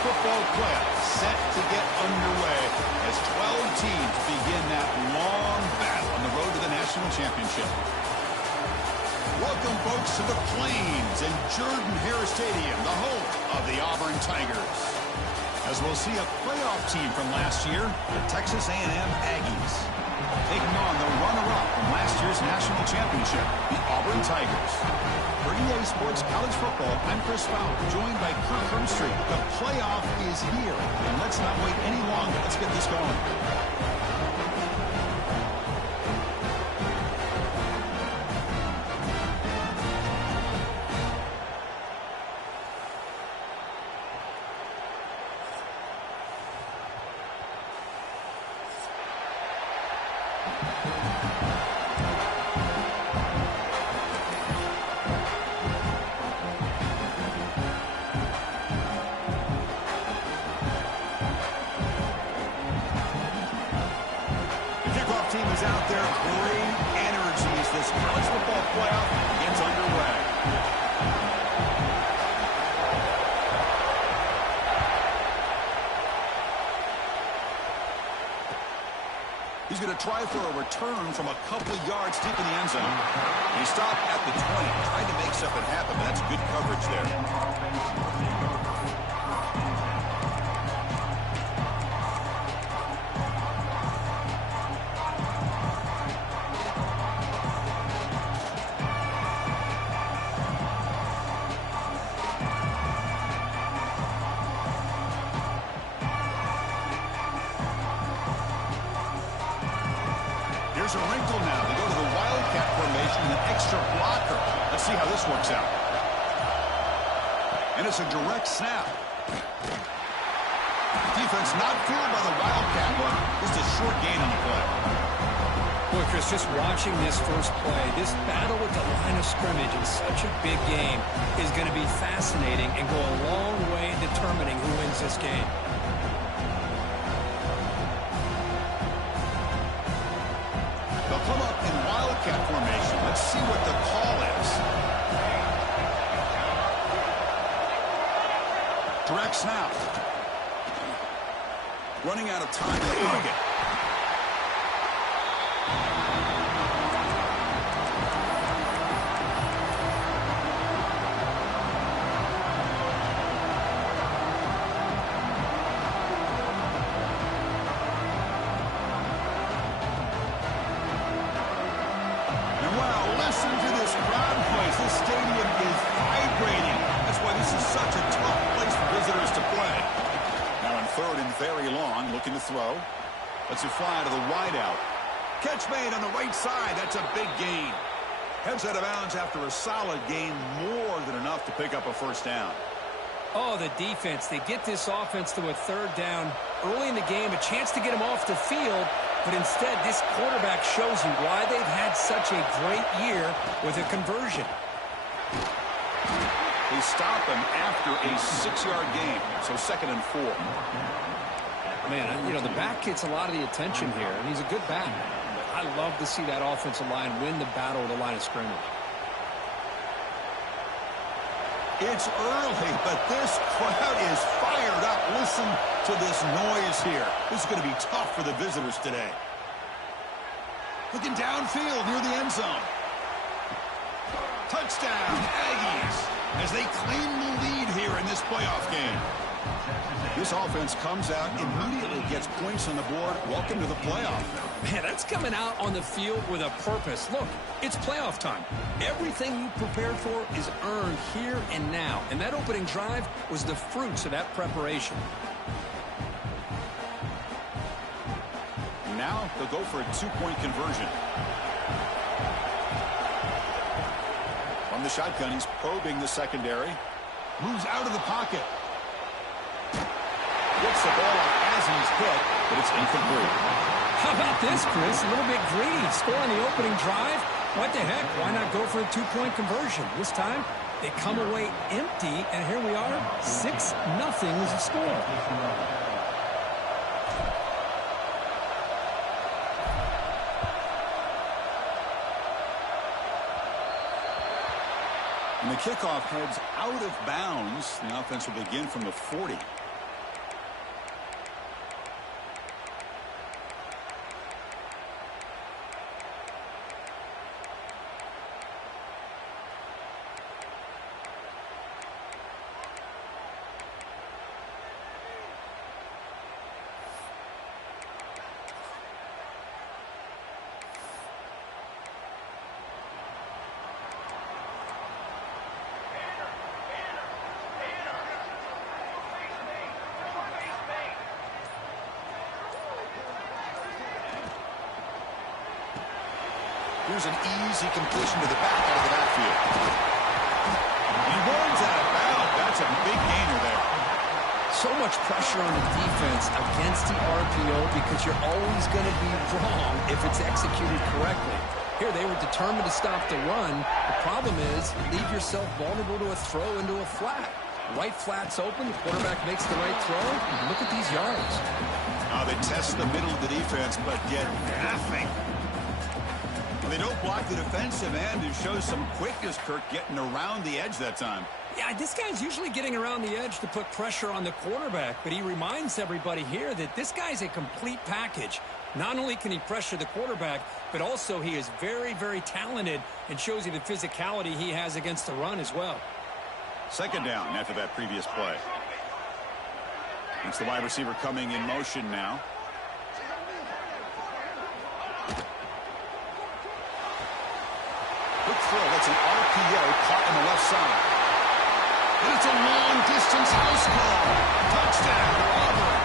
football playoffs set to get underway as 12 teams begin that long battle on the road to the national championship. Welcome, folks, to the Plains and Jordan-Hare Stadium, the home of the Auburn Tigers. As we'll see a playoff team from last year, the Texas A&M Aggies, taking on the runner-up from last year's national championship, the Auburn Tigers. For EA Sports College Football, I'm Chris Fowler, joined by Kirk Hermstreet. The playoff is here, and let's not wait any longer. Let's get this going. Team is out there. Great energy as this college football playoff gets underway. He's going to try for a return from a couple of yards deep in the end zone. He stopped at the 20, tried to make something happen, but that's good coverage there. Here's a wrinkle now. They go to the Wildcat formation and an extra blocker. Let's see how this works out. And it's a direct snap. Defense not fooled by the Wildcat one. Just a short gain on the play. Boy, Chris, just watching this first play, this battle with the line of scrimmage in such a big game is going to be fascinating and go a long way in determining who wins this game. They'll come up in Wildcat formation. Let's see what the call is. Direct snap. Running out of time in the pocket. Listen to this crowd noise. This stadium is vibrating. That's why this is such a tough place for visitors to play. Now on third and very long, looking to throw. Lets it fly to the wideout. Catch made on the right side. That's a big gain. Heads out of bounds after a solid gain, more than enough to pick up a first down. Oh, the defense. They get this offense to a third down early in the game, a chance to get them off the field. But instead, this quarterback shows you why they've had such a great year with a conversion. They stop him after a 6-yard gain, so 2nd and 4. Man, you know, the back gets a lot of the attention here, and he's a good back. I love to see that offensive line win the battle with the line of scrimmage. It's early, but this crowd is fired up. Listen to this noise here. This is going to be tough for the visitors today. Looking downfield near the end zone. Touchdown, Aggies, as they claim the lead here in this playoff game. This offense comes out, immediately gets points on the board. Welcome to the playoff. Man, that's coming out on the field with a purpose. Look, it's playoff time. Everything you prepared for is earned here and now. And that opening drive was the fruits of that preparation. Now they'll go for a 2-point conversion. From the shotgun, he's probing the secondary. Moves out of the pocket. Gets the ball as he's hit, but it's incomplete. How about this, Chris? A little bit greedy. Score on the opening drive. What the heck? Why not go for a 2-point conversion? This time, they come away empty, and here we are. 6-0 is the score. And the kickoff heads out of bounds. The offense will begin from the 40. Here's an easy completion to the back out of the backfield. He runs out of bounds. That's a big gainer there. So much pressure on the defense against the RPO because you're always going to be wrong if it's executed correctly. Here, they were determined to stop the run. The problem is you leave yourself vulnerable to a throw into a flat. Right flat's open. The quarterback makes the right throw. Look at these yards. They test the middle of the defense, but get nothing. They don't block the defensive end and show some quickness, Kirk, getting around the edge that time. Yeah, this guy's usually getting around the edge to put pressure on the quarterback, but he reminds everybody here that this guy's a complete package. Not only can he pressure the quarterback, but also he is very, very talented and shows you the physicality he has against the run as well. Second down after that previous play. It's the wide receiver coming in motion now. Quick throw. That's an RPO caught on the left side. And it's a long-distance house call. Touchdown, Auburn.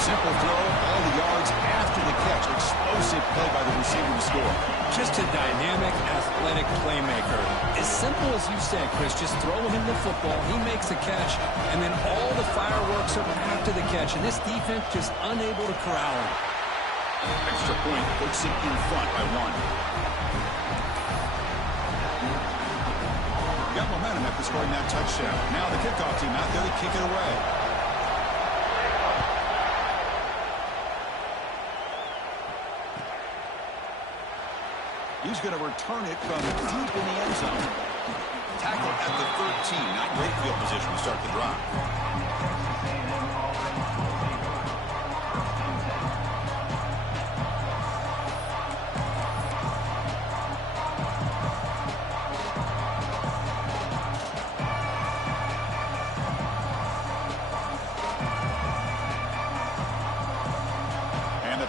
Simple throw, all the yards after the catch. Explosive play by the receiver to score. Just a dynamic, athletic playmaker. As simple as you said, Chris, just throw him the football, he makes a catch, and then all the fireworks are after the catch. And this defense just unable to corral him. Extra point puts it in front by 1. Got momentum after scoring that touchdown. Now the kickoff team out there to kick it away. He's going to return it from deep in the end zone. Tackle at the 13. Not great field position to start the drive.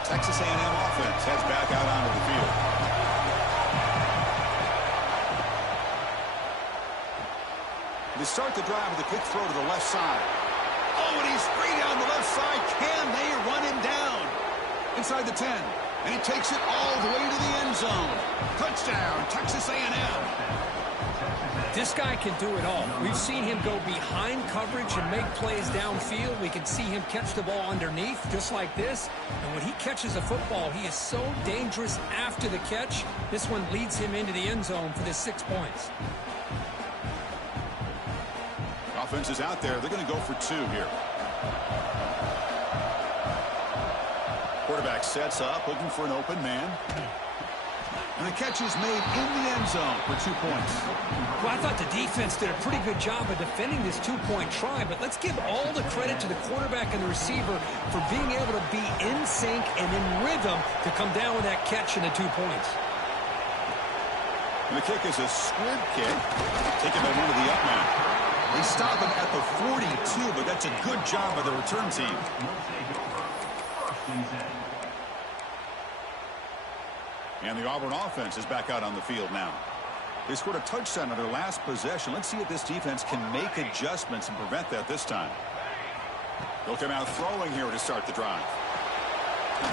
Texas A&M offense heads back out onto the field. They start the drive with a quick throw to the left side. Oh, and he's free down the left side. Can they run him down? Inside the 10. And he takes it all the way to the end zone. Touchdown, Texas A&M. This guy can do it all. We've seen him go behind coverage and make plays downfield. We can see him catch the ball underneath just like this. And when he catches a football, he is so dangerous after the catch. This one leads him into the end zone for the 6 points. Offense is out there. They're going to go for 2 here. Quarterback sets up, looking for an open man. And the catch is made in the end zone for 2 points. Well, I thought the defense did a pretty good job of defending this 2-point try, but let's give all the credit to the quarterback and the receiver for being able to be in sync and in rhythm to come down with that catch and the 2 points. And the kick is a squib kick, taken by one of the up men. They stop him at the 42, but that's a good job by the return team. And the Auburn offense is back out on the field now. They scored a touchdown on their last possession. Let's see if this defense can make adjustments and prevent that this time. They'll come out throwing here to start the drive.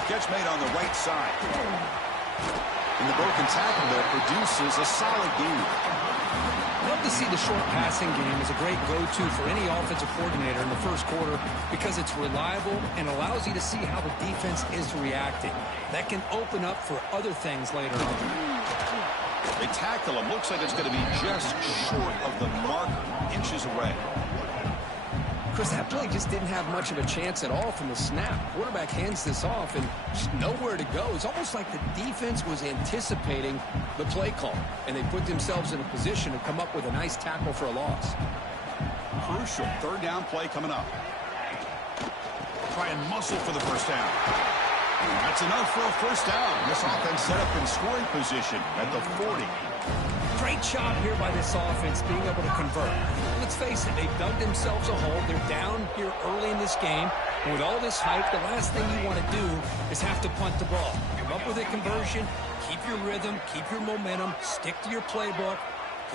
Catch made on the right side. And the broken tackle there produces a solid gain. Love to see the short passing game as a great go-to for any offensive coordinator in the first quarter because it's reliable and allows you to see how the defense is reacting. That can open up for other things later on. They tackle him. Looks like it's going to be just short of the marker, inches away. Chris, that play just didn't have much of a chance at all from the snap. Quarterback hands this off and just nowhere to go. It's almost like the defense was anticipating the play call, and they put themselves in a position to come up with a nice tackle for a loss. Crucial third down play coming up. Try and muscle for the first down. That's enough for a first down. This offense set up in scoring position at the 40. Great job here by this offense being able to convert. Let's face it, they've dug themselves a hole. They're down here early in this game. And with all this hype, the last thing you want to do is have to punt the ball. Come up with a conversion, keep your rhythm, keep your momentum, stick to your playbook.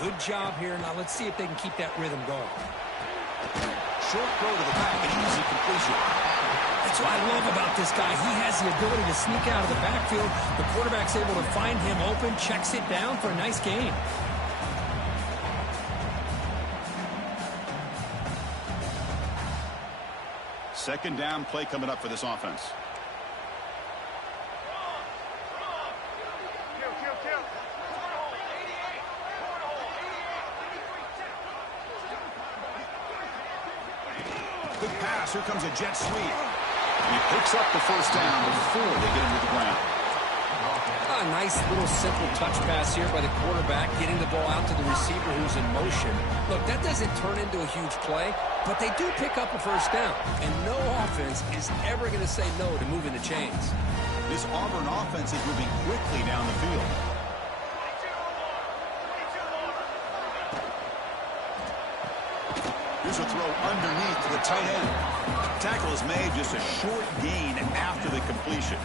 Good job here. Now let's see if they can keep that rhythm going. Short throw to the back, an easy completion. That's what I love about this guy. He has the ability to sneak out of the backfield. The quarterback's able to find him open, checks it down for a nice gain. Second down play coming up for this offense. Good pass. Here comes a jet sweep. And he picks up the first down before they get him to the ground. A nice little simple touch pass here by the quarterback, getting the ball out to the receiver who's in motion. Look, that doesn't turn into a huge play, but they do pick up a first down. And no offense is ever going to say no to moving the chains. This Auburn offense is moving quickly down the field. Here's a throw underneath to the tight end. Tackle is made, just a short gain after the completion.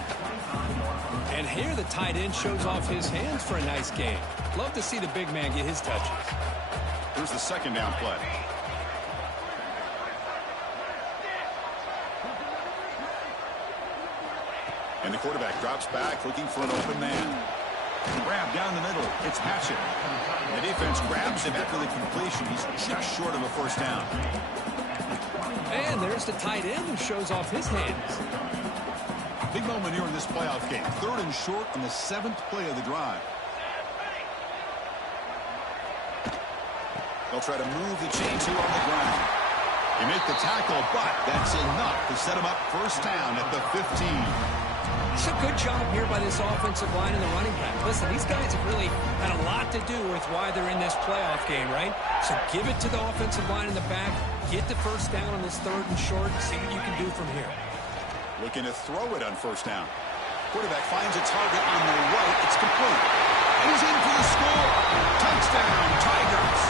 And here the tight end shows off his hands for a nice gain. Love to see the big man get his touches. Here's the second down play. And the quarterback drops back looking for an open man. Grab down the middle. It's Hatchet. The defense grabs him after the completion. He's just short of a first down. And there's the tight end who shows off his hands. Big moment here in this playoff game. 3rd and short on the 7th play of the drive. They'll try to move the chains here on the ground. They make the tackle, but that's enough to set him up first down at the 15. It's a good job here by this offensive line and the running back. Listen, these guys have really had a lot to do with why they're in this playoff game, right? So give it to the offensive line in the back. Get the first down on this 3rd and short. See what you can do from here. Looking to throw it on first down. Quarterback finds a target on the right. It's complete. And he's in for the score. Touchdown, Tigers.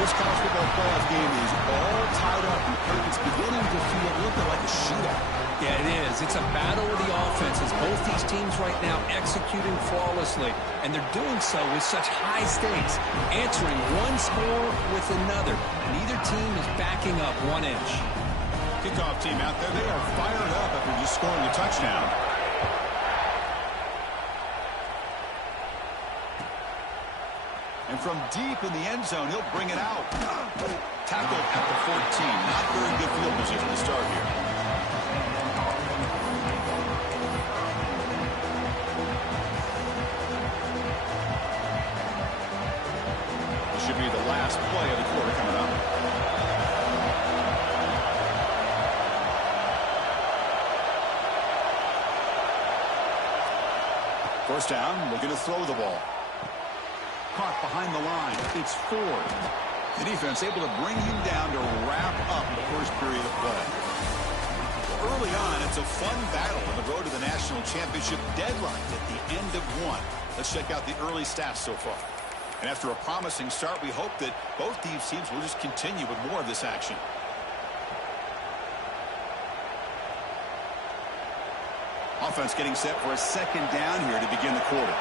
This college football playoff game is all tied up. It's beginning to feel looking like a shootout. Yeah, it is. It's a battle of the offenses. Both these teams right now executing flawlessly, and they're doing so with such high stakes, answering one score with another. Neither team is backing up 1 inch. Kickoff team out there, they are fired up after just scoring a touchdown. And from deep in the end zone, he'll bring it out. Tackled at the 14. Not very good field position to start here. This should be the last play of the quarter coming up. First down, looking to throw the ball. Caught behind the line. It's Ford. The defense able to bring him down to wrap up the first period of play. Early on, it's a fun battle on the road to the national championship deadline at the end of 1. Let's check out the early stats so far. And after a promising start, we hope that both these teams will just continue with more of this action. Offense getting set for a second down here to begin the quarter.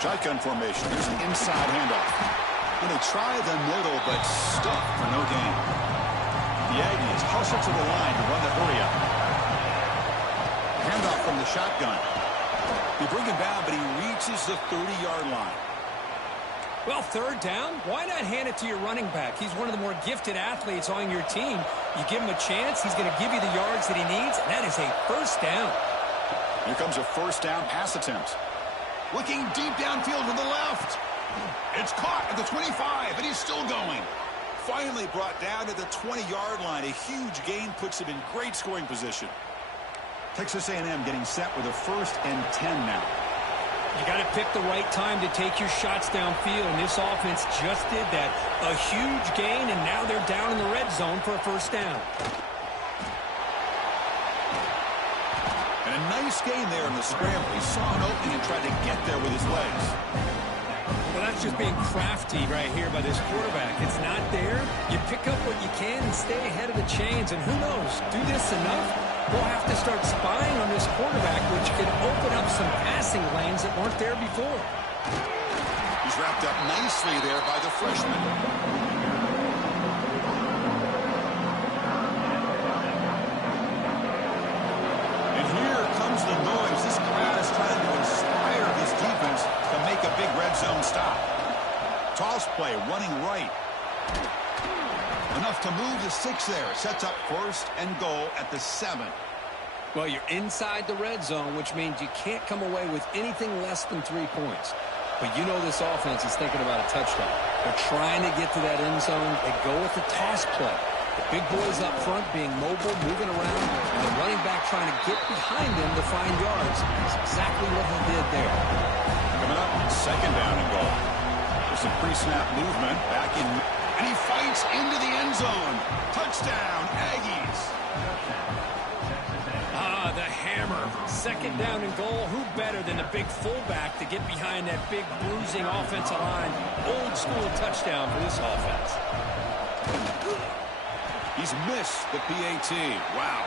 Shotgun formation. Here's an inside handoff. And they try the middle, but stuck for no gain. The Aggies hustle to the line to run the hurry up. Handoff from the shotgun. They bring him down, but he reaches the 30-yard line. Well, 3rd down, why not hand it to your running back? He's one of the more gifted athletes on your team. You give him a chance, he's going to give you the yards that he needs, and that is a first down. Here comes a first down pass attempt. Looking deep downfield to the left. It's caught at the 25, and he's still going. Finally brought down to the 20-yard line. A huge gain puts him in great scoring position. Texas A&M getting set with a 1st and 10 now. You got to pick the right time to take your shots downfield, and this offense just did that. A huge gain, and now they're down in the red zone for a first down. And a nice gain there in the scramble. He saw an opening and tried to get there with his legs. Well, that's just being crafty right here by this quarterback. It's not there. You pick up what you can and stay ahead of the chains, and who knows, do this enough, we'll have to start spying on this quarterback, which can open up some passing lanes that weren't there before. He's wrapped up nicely there by the freshman. play, running right. Enough to move the 6 there. Sets up 1st and goal at the 7. Well, you're inside the red zone, which means you can't come away with anything less than 3 points. But you know this offense is thinking about a touchdown. They're trying to get to that end zone. They go with the toss play. The big boys up front being mobile, moving around, and the running back trying to get behind them to find yards. That's exactly what he did there. Coming up, 2nd down and goal. There's some pre-snap movement back in, and he fights into the end zone. Touchdown, Aggies. The hammer. 2nd down and goal. Who better than the big fullback to get behind that big bruising offensive line? Old school touchdown for this offense. He's missed the PAT. Wow.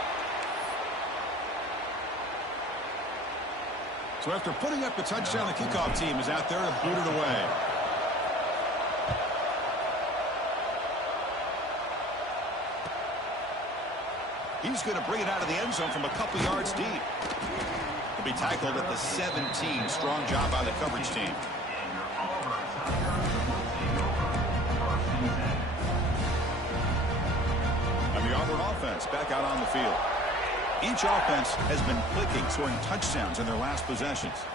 So after putting up the touchdown, the kickoff team is out there to boot it away. He's going to bring it out of the end zone from a couple yards deep. He'll be tackled at the 17. Strong job by the coverage team. And the Auburn offense back out on the field. Each offense has been clicking, scoring touchdowns in their last possessions.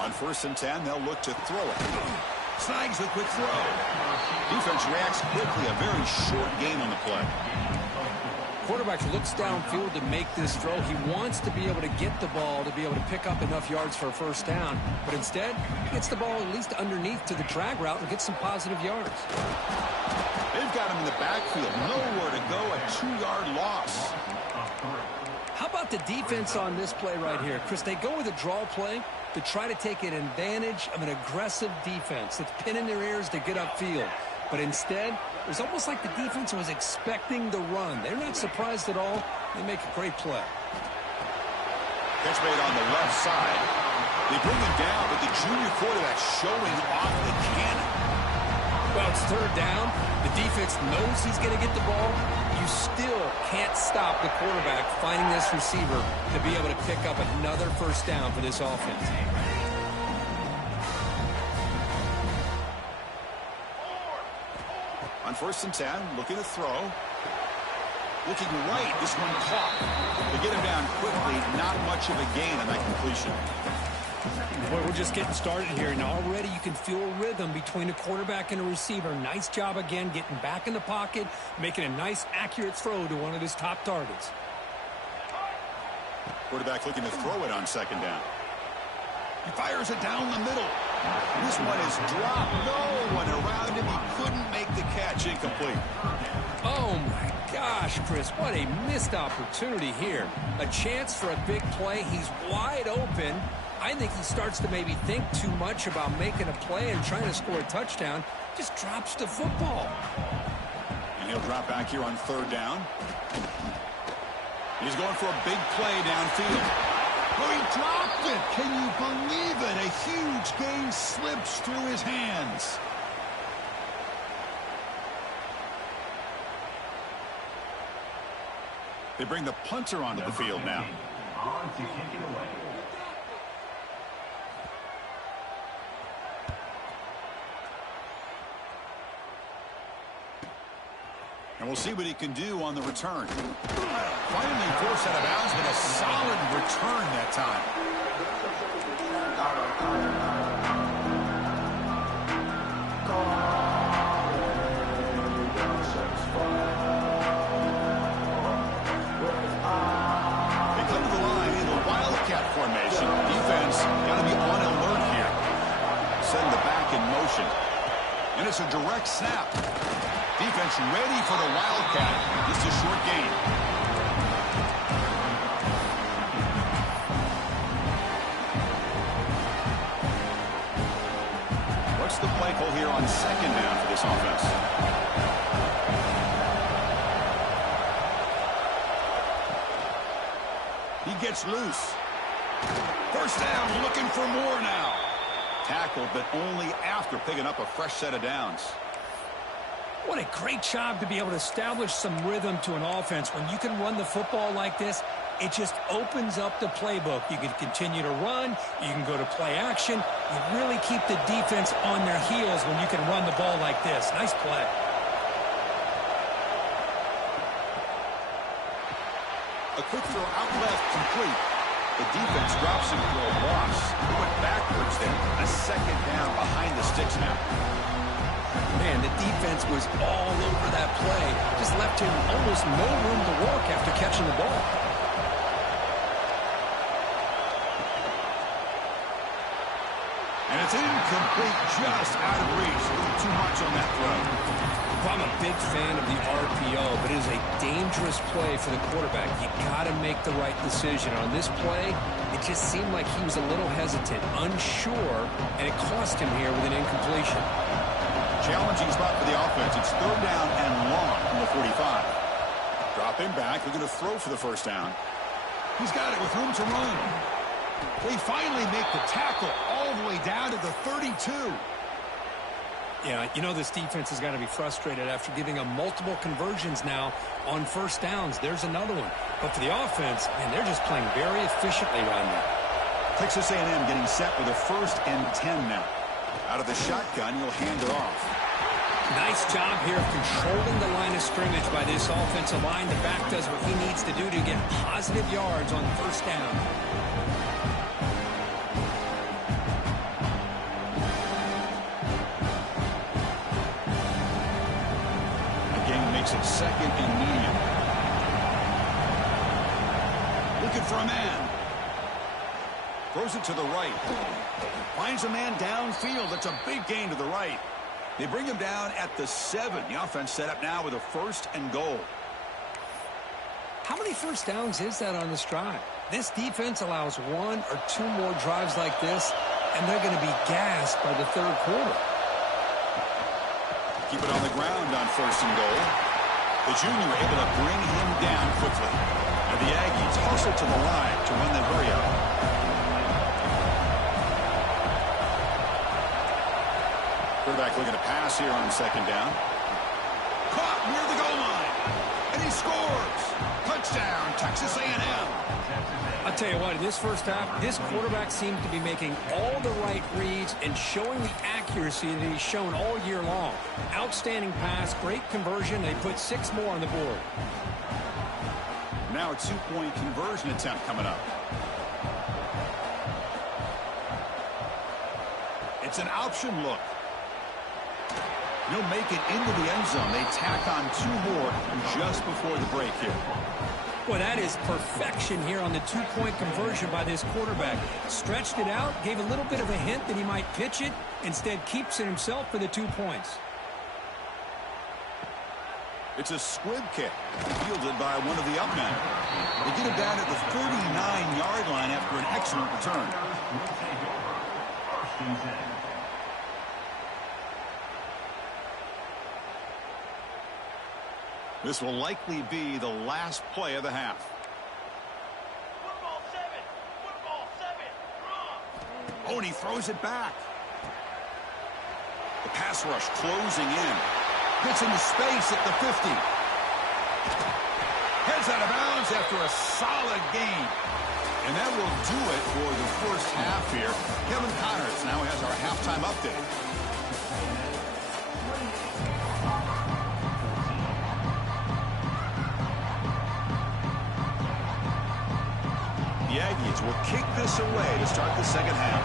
On 1st and 10, they'll look to throw it. Snags the quick throw. Defense reacts quickly. A very short gain on the play. Quarterback looks downfield to make this throw. He wants to be able to get the ball to be able to pick up enough yards for a 1st down. But instead, he gets the ball at least underneath to the drag route and gets some positive yards. They've got him in the backfield. Nowhere to go. A 2-yard loss. How about the defense on this play right here? Chris, they go with a draw play to try to take an advantage of an aggressive defense that's pinning their ears to get upfield. But instead, it was almost like the defense was expecting the run. They're not surprised at all. They make a great play. Catch made on the left side. They bring him down, but the junior quarterback showing off the cannon. Well, it's 3rd down. The defense knows he's going to get the ball. You still can't stop the quarterback finding this receiver to be able to pick up another 1st down for this offense. On 1st and 10, looking to throw. Looking right, this one caught. They get him down quickly, not much of a gain on that completion. Boy, we're just getting started here, and already you can feel a rhythm between a quarterback and a receiver. Nice job again, getting back in the pocket, making a nice, accurate throw to one of his top targets. Quarterback looking to throw it on 2nd down. He fires it down the middle. This one is dropped. No one around him. He couldn't make the catch. Incomplete. Oh, my gosh, Chris. What a missed opportunity here. A chance for a big play. He's wide open. I think he starts to maybe think too much about making a play and trying to score a touchdown. Just drops the football. And he'll drop back here on 3rd down. He's going for a big play downfield. Oh, he dropped it. Can you believe it? A huge gain slips through his hands. They bring the punter onto the field now. And we'll see what he can do on the return. Finally forced out of bounds, but a solid return that time. They come to the line in a wildcat formation. Defense got to be on alert here. Setting the back in motion. And it's a direct snap. Defense ready for the wildcat. Just a short gain. What's the play call here on 2nd down for this offense? He gets loose. 1st down, looking for more now. Tackled, but only after picking up a fresh set of downs. What a great job to be able to establish some rhythm to an offense. When you can run the football like this, It just opens up the playbook. You can continue to run. You can go to play action. You really keep the defense on their heels when you can run the ball like this. Nice play. A quick throw out left, complete. The defense drops him for a loss. He went backwards then. A second down behind the sticks now. Man, the defense was all over that play. Just left him almost no room to work after catching the ball. And it's incomplete, just out of reach. A little too much on that throw. Well, I'm a big fan of the RPO, but it is a dangerous play for the quarterback. You got to make the right decision. On this play, it just seemed like he was a little hesitant, unsure, and it cost him here with an incompletion. Challenging spot for the offense. It's third down and long from the 45. Drop him back. They're going to throw for the first down. He's got it with room to run. They finally make the tackle all the way down to the 32. Yeah, you know this defense has got to be frustrated after giving them multiple conversions now on first downs. There's another one. But for the offense, man, they're just playing very efficiently right now. Texas A&M getting set with a 1st and 10 now. Out of the shotgun, he'll hand it off. Nice job here of controlling the line of scrimmage by this offensive line. The back does what he needs to do to get positive yards on first down. It's second and medium. Looking for a man. Throws it to the right. Finds a man downfield. That's a big gain to the right. They bring him down at the 7. The offense set up now with a 1st and goal. How many first downs is that on this drive? This defense allows 1 or 2 more drives like this, and they're going to be gassed by the third quarter. Keep it on the ground on 1st and goal. The junior able to bring him down quickly. And the Aggies hustle to the line to run the hurry up. Quarterback looking to pass here on 2nd down. Caught near the goal line. And he scores. Touchdown, Texas A&M. I'll tell you what, in this first half, this quarterback seemed to be making all the right reads and showing the accuracy that he's shown all year long. Outstanding pass, great conversion. They put 6 more on the board. Now a 2-point conversion attempt coming up. It's an option look. He'll make it into the end zone. They tack on 2 more just before the break here. Well, that is perfection here on the 2-point conversion by this quarterback. Stretched it out, gave a little bit of a hint that he might pitch it, instead keeps it himself for the 2 points. It's a squib kick, fielded by one of the up men. They get him down at the 49-yard line after an excellent return. This will likely be the last play of the half. Football 7, draw. Oh, and he throws it back. The pass rush closing in. Gets into space at the 50. Heads out of bounds after a solid gain. And that will do it for the first half here. Kevin Connors now has our halftime update. The Aggies will kick this away to start the second half.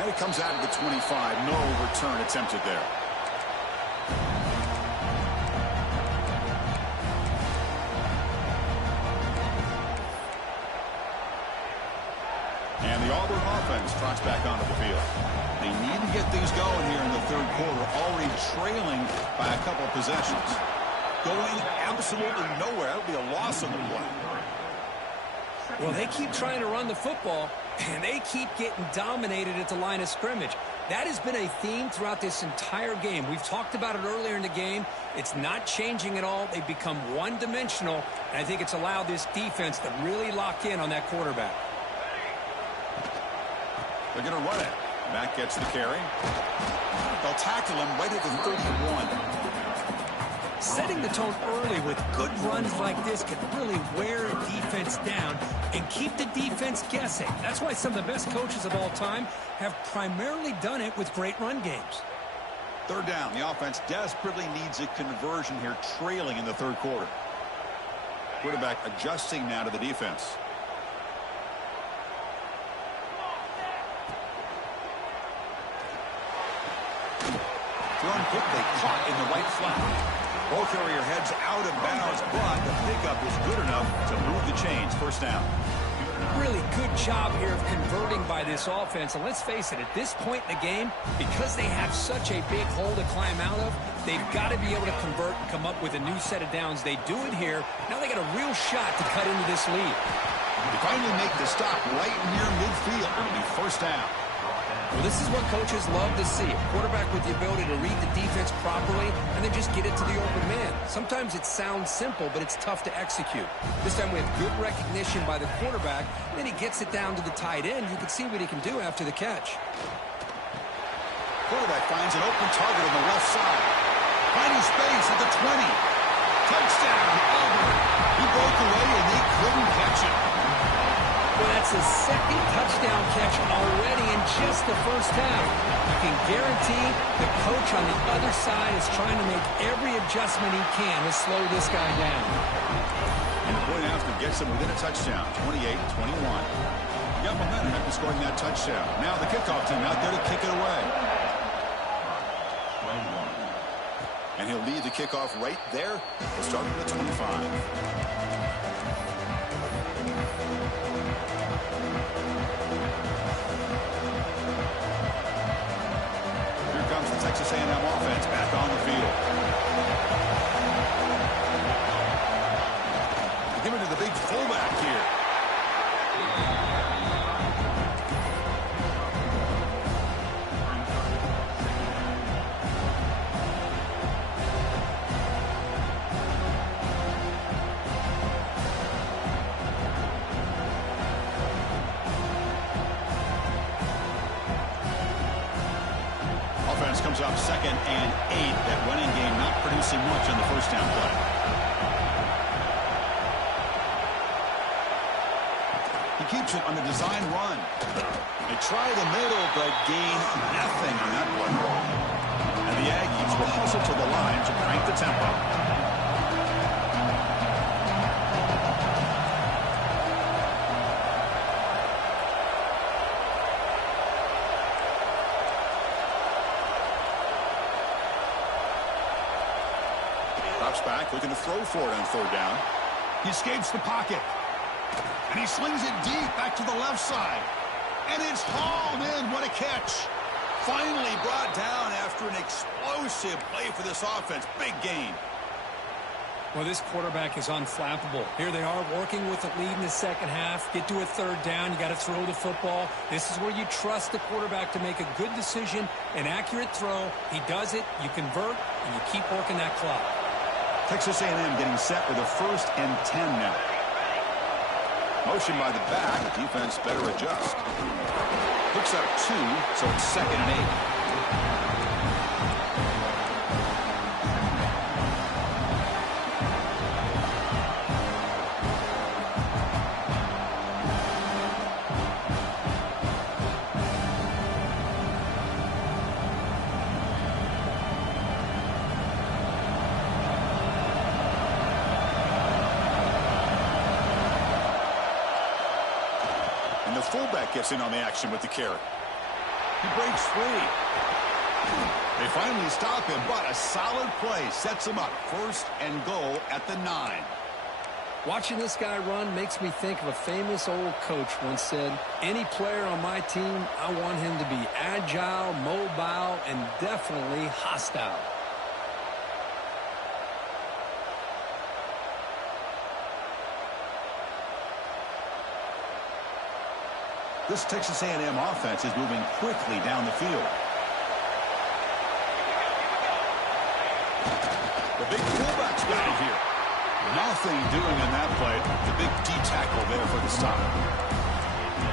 And it comes out of the 25. No return attempted there. And the Auburn offense trots back onto the field. They need to get things going here in the third quarter, already trailing by a couple of possessions. Going absolutely nowhere. That'll be a loss on the play. Well, they keep trying to run the football, and they keep getting dominated at the line of scrimmage. That has been a theme throughout this entire game. We've talked about it earlier in the game. It's not changing at all. They've become one-dimensional, and I think it's allowed this defense to really lock in on that quarterback. They're going to run it. Matt gets the carry. They'll tackle him right at the 31. Setting the tone early with good runs like this can really wear a defense down and keep the defense guessing. That's why some of the best coaches of all time have primarily done it with great run games. Third down. The offense desperately needs a conversion here, trailing in the third quarter. Quarterback adjusting now to the defense. Thrown quickly, caught in the right flat. Ball carrier heads out of bounds, but the pickup is good enough to move the chains. First down. Really good job here of converting by this offense. And let's face it, at this point in the game, because they have such a big hole to climb out of, they've got to be able to convert and come up with a new set of downs. They do it here. Now they got a real shot to cut into this lead. They finally make the stop right near midfield. It'll be first down. Well, this is what coaches love to see. A quarterback with the ability to read the defense properly and then just get it to the open man. Sometimes it sounds simple, but it's tough to execute. This time we have good recognition by the quarterback. Then he gets it down to the tight end. You can see what he can do after the catch. Quarterback finds an open target on the left side. Finding space at the 20. Touchdown, Auburn. He broke away and they couldn't catch him. Well, that's his second touchdown catch already in just the first half. You can guarantee the coach on the other side is trying to make every adjustment he can to slow this guy down. And the point after gets him within a touchdown, 28-21. He got momentum after scoring that touchdown. Now the kickoff team out there to kick it away. And he'll lead the kickoff right there. We'll start from the 25. Texas A&M offense back on the field. Give it to the big fullback here. Comes up 2nd and 8. That running game not producing much on the first down play. He keeps it on the design run. They try the middle, but gain nothing on that one. And the Aggies will hustle to the line to crank the tempo. Back, looking to throw for it on third down. He escapes the pocket. And he slings it deep back to the left side. And it's hauled in. What a catch. Finally brought down after an explosive play for this offense. Big gain. Well, this quarterback is unflappable. Here they are working with the lead in the second half. Get to a third down. You got to throw the football. This is where you trust the quarterback to make a good decision, an accurate throw. He does it. You convert, and you keep working that clock. Texas A&M getting set with a 1st and 10 now. Motion by the back. Defense better adjust. Picks up 2, so it's 2nd and 8. Fullback gets in on the action with the carry. He breaks free. They finally stop him, but a solid play sets him up. 1st and goal at the 9. Watching this guy run makes me think of a famous old coach once said, any player on my team, I want him to be agile, mobile, and definitely hostile. This Texas A&M offense is moving quickly down the field. The big fullback's down here. Nothing doing on that play. The big D tackle there for the stop.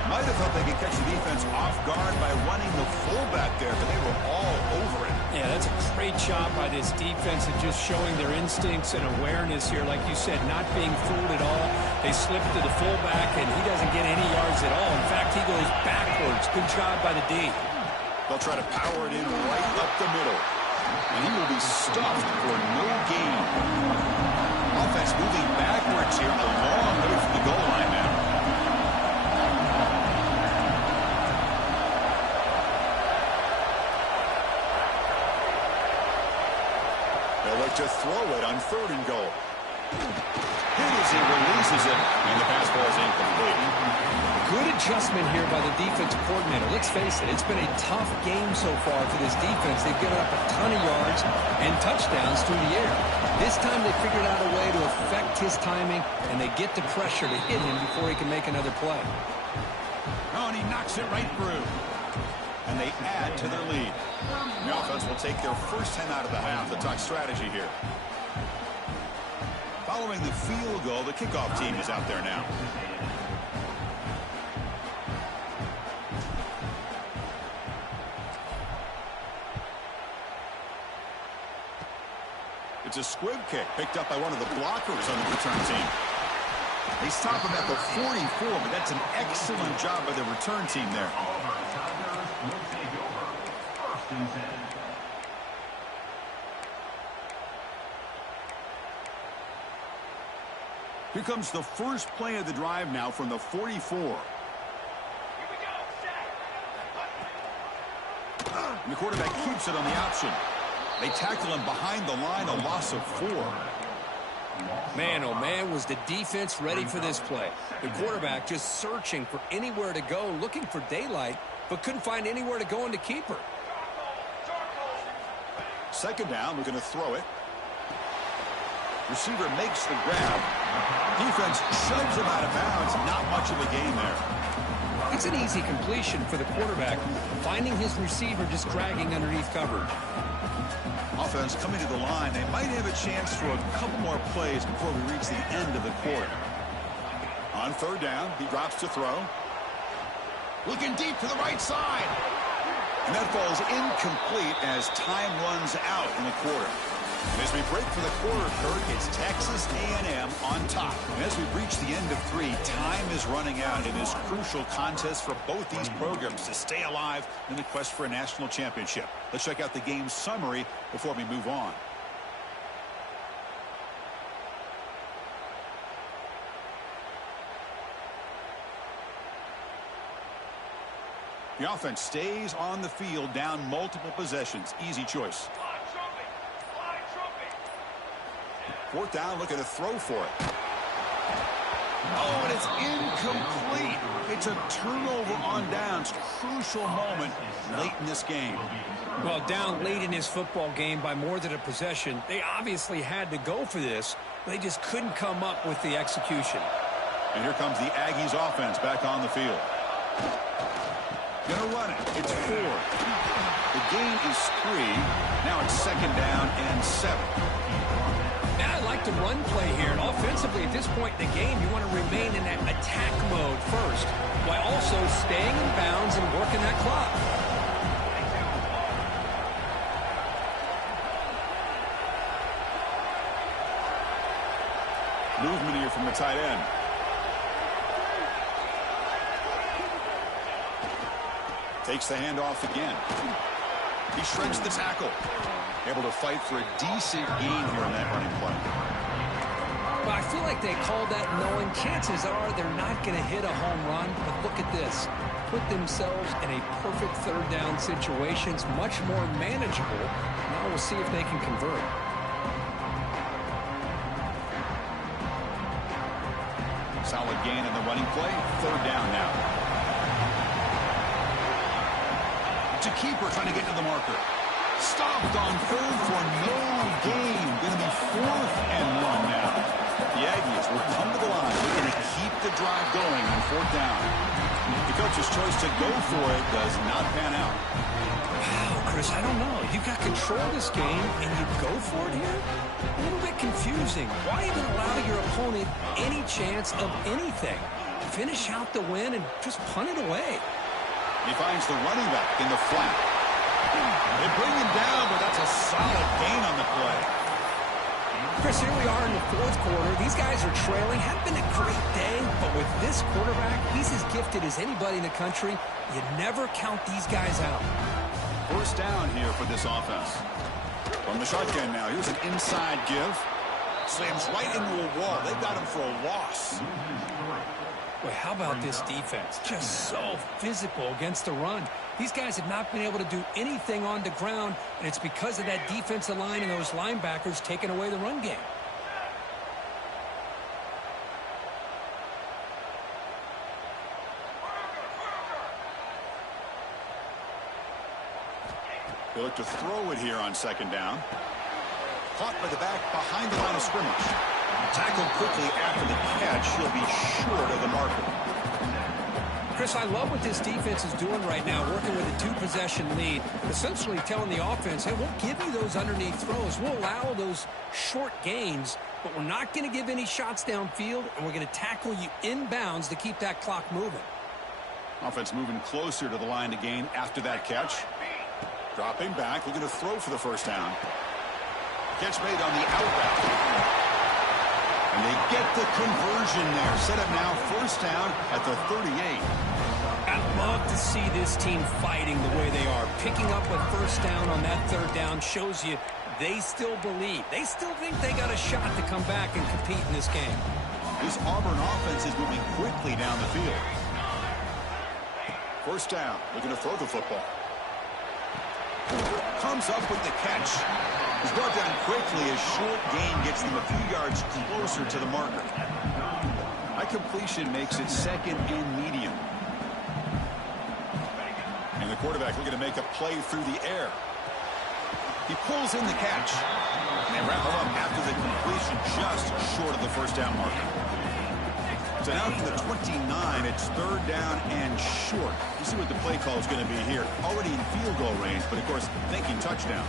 Might have thought they could catch the defense off guard by running the fullback there, but they were all over it. Yeah, that's a great job by this defense of just showing their instincts and awareness here. Like you said, not being fooled at all. They slip to the fullback, and he doesn't get any yards at all. In fact, he goes backwards. Good job by the D. They'll try to power it in right up the middle. And he will be stuffed for no gain. Offense moving backwards here, a long way from the goal line now. They'll look to throw it on 3rd and goal. Here as he releases it, and the pass ball is incomplete. Good adjustment here by the defensive coordinator. Let's face it, it's been a tough game so far for this defense. They've given up a ton of yards and touchdowns through the air. This time they figured out a way to affect his timing, and they get the pressure to hit him before he can make another play. Oh, and he knocks it right through. And they add to their lead. The offense will take their first 10 out of the half. The talk strategy here. Following the field goal, the kickoff team is out there now. It's a squib kick picked up by one of the blockers on the return team. They stop him at the 44, but that's an excellent job by the return team there. Here comes the first play of the drive now from the 44. And the quarterback keeps it on the option. They tackle him behind the line, a loss of 4. Man, oh man, was the defense ready for this play. The quarterback just searching for anywhere to go, looking for daylight, but couldn't find anywhere to go into keeper. 2nd down, we're going to throw it. Receiver makes the grab. Defense shoves him out of bounds. Not much of a gain there. It's an easy completion for the quarterback, finding his receiver just dragging underneath coverage. Offense coming to the line. They might have a chance for a couple more plays before we reach the end of the quarter. On 3rd down, he drops to throw. Looking deep to the right side. And that falls incomplete as time runs out in the quarter. And as we break for the quarter, Kirk, it's Texas A&M on top. And as we reach the end of 3, time is running out in this crucial contest for both these programs to stay alive in the quest for a national championship. Let's check out the game summary before we move on. The offense stays on the field, down multiple possessions. Easy choice. 4th down, looking to throw for it. Oh, and it's incomplete. It's a turnover on downs. Crucial moment late in this game. Well, down late in his football game by more than a possession, they obviously had to go for this, but they just couldn't come up with the execution. And here comes the Aggies offense back on the field. Gonna run it. It's 4. The gain is 3. Now it's 2nd down and 7. I like the run play here, and offensively at this point in the game, you want to remain in that attack mode first, while also staying in bounds and working that clock. Movement here from the tight end. Takes the handoff again. He shreds the tackle. Able to fight for a decent gain here on that running play. Well, I feel like they called that knowing chances are they're not going to hit a home run, but look at this. Put themselves in a perfect 3rd down situation. It's much more manageable. Now we'll see if they can convert. Solid gain in the running play. 3rd down now. To keeper trying to get to the marker. Stopped on 3rd for no gain. Going to be 4th and 1 now. The Aggies will come to the line. They're going to keep the drive going on 4th down. The coach's choice to go for it does not pan out. Wow, Chris, I don't know. You got control of this game, and you go for it here? A little bit confusing. Why even allow your opponent any chance of anything? finish out the win and just punt it away. He finds the running back in the flat. They bring him down, but that's a solid gain on the play. Chris, here we are in the fourth quarter. These guys are trailing. Hadn't been a great day, but with this quarterback, he's as gifted as anybody in the country. You never count these guys out. First down here for this offense. From the shotgun now, here's an inside give. Slams right into a wall. They've got him for a loss. Boy, how about this defense? Just so physical against the run. These guys have not been able to do anything on the ground, and it's because of that defensive line and those linebackers taking away the run game. They look to throw it here on second down. Caught by the back behind the line of scrimmage. Tackled quickly after the catch. He'll be short of the marker. Chris, I love what this defense is doing right now, working with a two-possession lead, essentially telling the offense, hey, we'll give you those underneath throws. We'll allow those short gains, but we're not going to give any shots downfield, and we're going to tackle you inbounds to keep that clock moving. Offense moving closer to the line to gain after that catch. Dropping back, looking to throw for the first down. Catch made on the out route. And they get the conversion there. Set up now, first down at the 38. I'd love to see this team fighting the way they are. Picking up a first down on that third down shows you they still believe. They still think they got a shot to come back and compete in this game. This Auburn offense is moving quickly down the field. First down, looking to throw the football. Comes up with the catch. He's brought down quickly as short gain gets them a few yards closer to the marker. That completion makes it second and medium. And the quarterback looking to make a play through the air. He pulls in the catch. And they wrap him up after the completion just short of the first down marker. So now from the 29, it's third down and short. You see what the play call is going to be here. Already in field goal range, but of course thinking touchdown.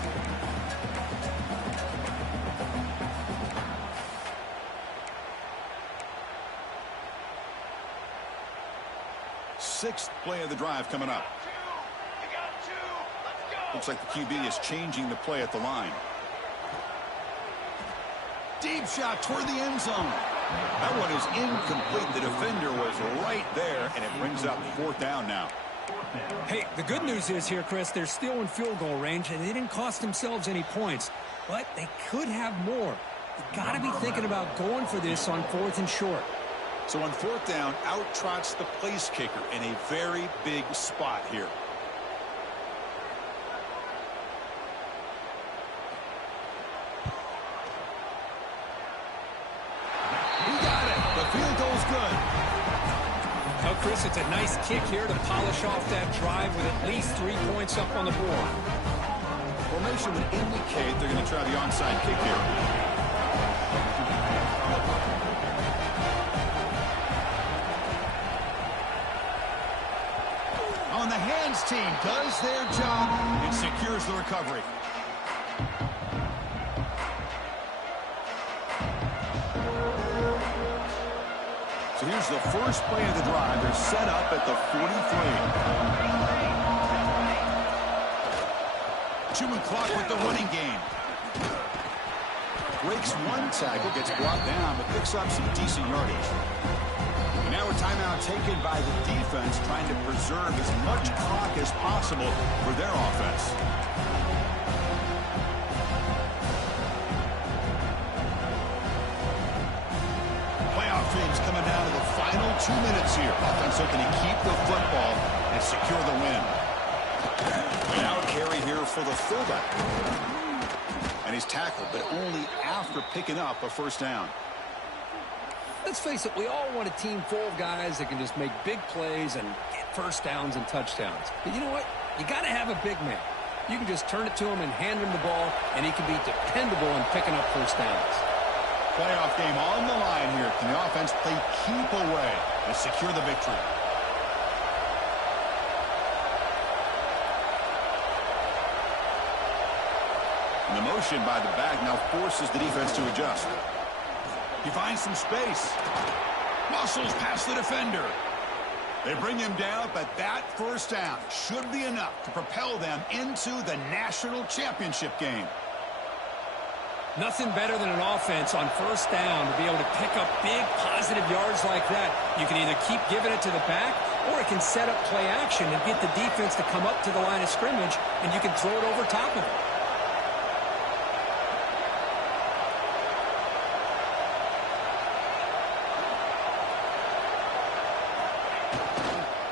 Sixth play of the drive coming up. Looks like the QB is changing the play at the line. Deep shot toward the end zone. That one is incomplete. The defender was right there, and it brings up fourth down now. Hey, the good news is here, Chris, they're still in field goal range, and they didn't cost themselves any points. But they could have more. You got to be thinking about going for this on fourth and short. So on fourth down, out trots the place kicker in a very big spot here. He got it. The field goal's good. Now, Chris, it's a nice kick here to polish off that drive with at least 3 points up on the board. Formation would indicate they're going to try the onside kick here. On the hands team does their job and secures the recovery. So here's the first play of the drive. They're set up at the 43. Chewing clock with the running game. Breaks one tackle, gets brought down, but picks up some decent yardage. And now a timeout taken by the defense, trying to preserve as much clock as possible for their offense. Playoff dreams coming down to the final 2 minutes here. Offense looking to keep the football and secure the win. Now carry here for the fullback. And he's tackled, but only after picking up a first down. Let's face it, we all want a team full of guys that can just make big plays and get first downs and touchdowns. But you know what? You got to have a big man. You can just turn it to him and hand him the ball, and he can be dependable in picking up first downs. Playoff game on the line here. Can the offense play keep away and secure the victory? And the motion by the back now forces the defense to adjust. He finds some space. Muscles past the defender. They bring him down, but that first down should be enough to propel them into the national championship game. Nothing better than an offense on first down to be able to pick up big positive yards like that. You can either keep giving it to the back, or it can set up play action and get the defense to come up to the line of scrimmage, and you can throw it over top of it.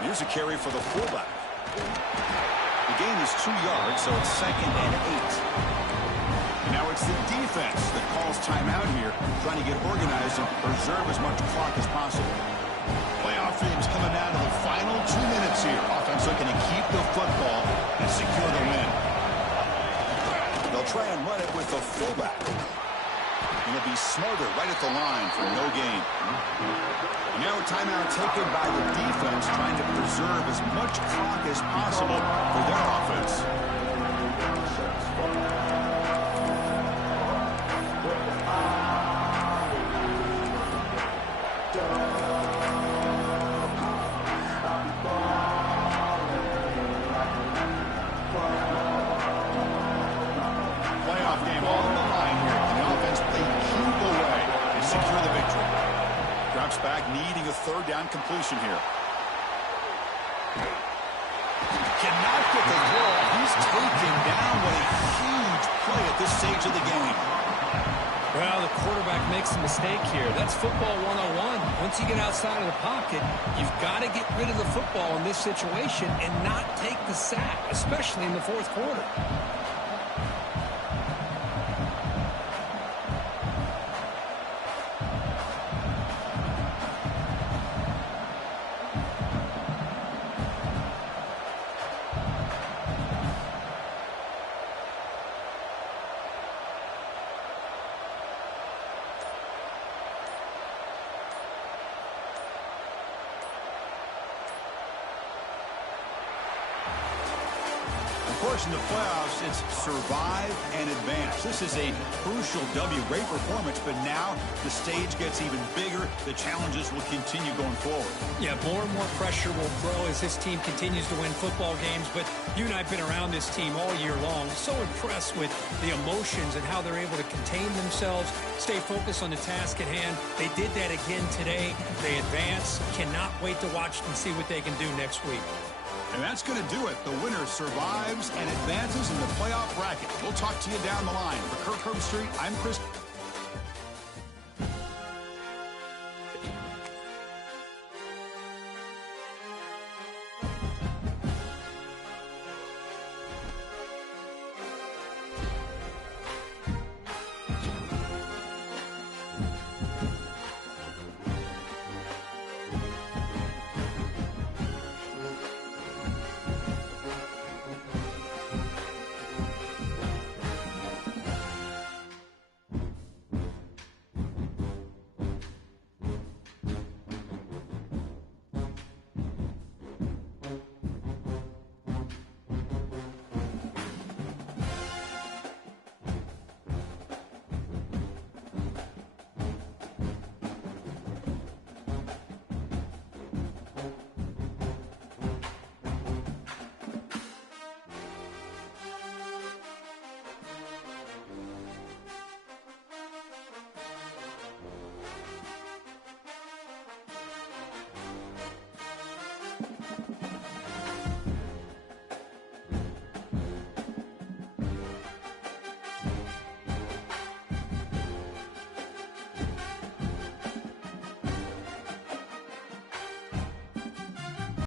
Here's a carry for the fullback. The gain is 2 yards, so it's 2nd and 8. Now it's the defense that calls timeout here, trying to get organized and preserve as much clock as possible. Playoff teams coming down to the final 2 minutes here. Offense looking to keep the football and secure the win. They'll try and run it with the fullback. And it'll be smarter right at the line for no gain. And now a timeout taken by the defense, trying to preserve as much clock as possible for their offense. Playoff game on the line here. And the offense played keep away and secure the victory. Drops back, needing a 3rd down completion here. Cannot get the throw. He's taken down. What a huge play at this stage of the game. Well, the quarterback makes a mistake here. That's football 101. Once you get outside of the pocket, you've got to get rid of the football in this situation and not take the sack, especially in the 4th quarter. Of course, in the playoffs, it's survive and advance. This is a crucial W. Great performance, but now the stage gets even bigger. The challenges will continue going forward. Yeah, more and more pressure will grow as this team continues to win football games, but you and I have been around this team all year long. So impressed with the emotions and how they're able to contain themselves, stay focused on the task at hand. They did that again today. They advance. Cannot wait to watch and see what they can do next week. And that's going to do it. The winner survives and advances in the playoff bracket. We'll talk to you down the line. For Kirk Herbstreit, I'm Chris.